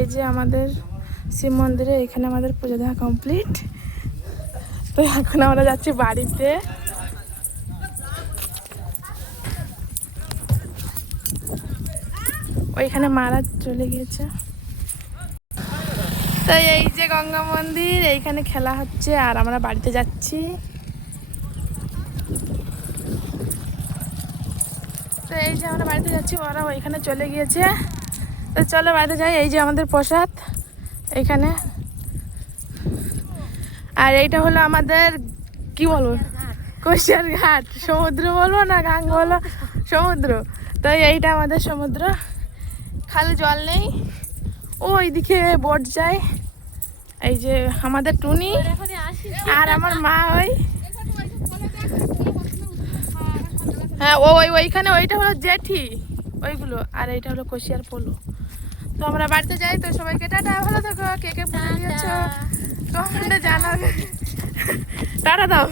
এই যে আমাদের শিব মন্দিরে এখানে আমাদের পুজো দেওয়া কমপ্লিট। তো এখন আমরা যাচ্ছি বাড়িতে। ওইখানে মারা চলে গিয়েছে। তো এই যে গঙ্গা মন্দির, এইখানে খেলা হচ্ছে আর আমরা বাড়িতে যাচ্ছি। তো এই যে আমরা বাড়িতে যাচ্ছি, ওরা ওইখানে চলে গিয়েছে। তো চলো বাড়িতে যাই। এই যে আমাদের প্রসাদ এইখানে। আর এইটা হলো আমাদের কি বলবো, কুশিয়ার ঘাট। সমুদ্র বলবো না গাং বলো, সমুদ্র। তো এইটা আমাদের সমুদ্র, খালি জল নেই, ওইদিকে বোট যায়। এই যে আমাদের টুনি আর আমার মা, ওই হ্যাঁ ওইখানে ওইটা হলো জেঠি ওইগুলো, আর এইটা হলো কুশিয়ার পোলো। তো আমরা বাড়িতে যাই। তো সবাইকে টাটা, ভালো থাকো। কে কে পুজো দিয়েছো কমেন্টে জানাবে। টাটা দাও।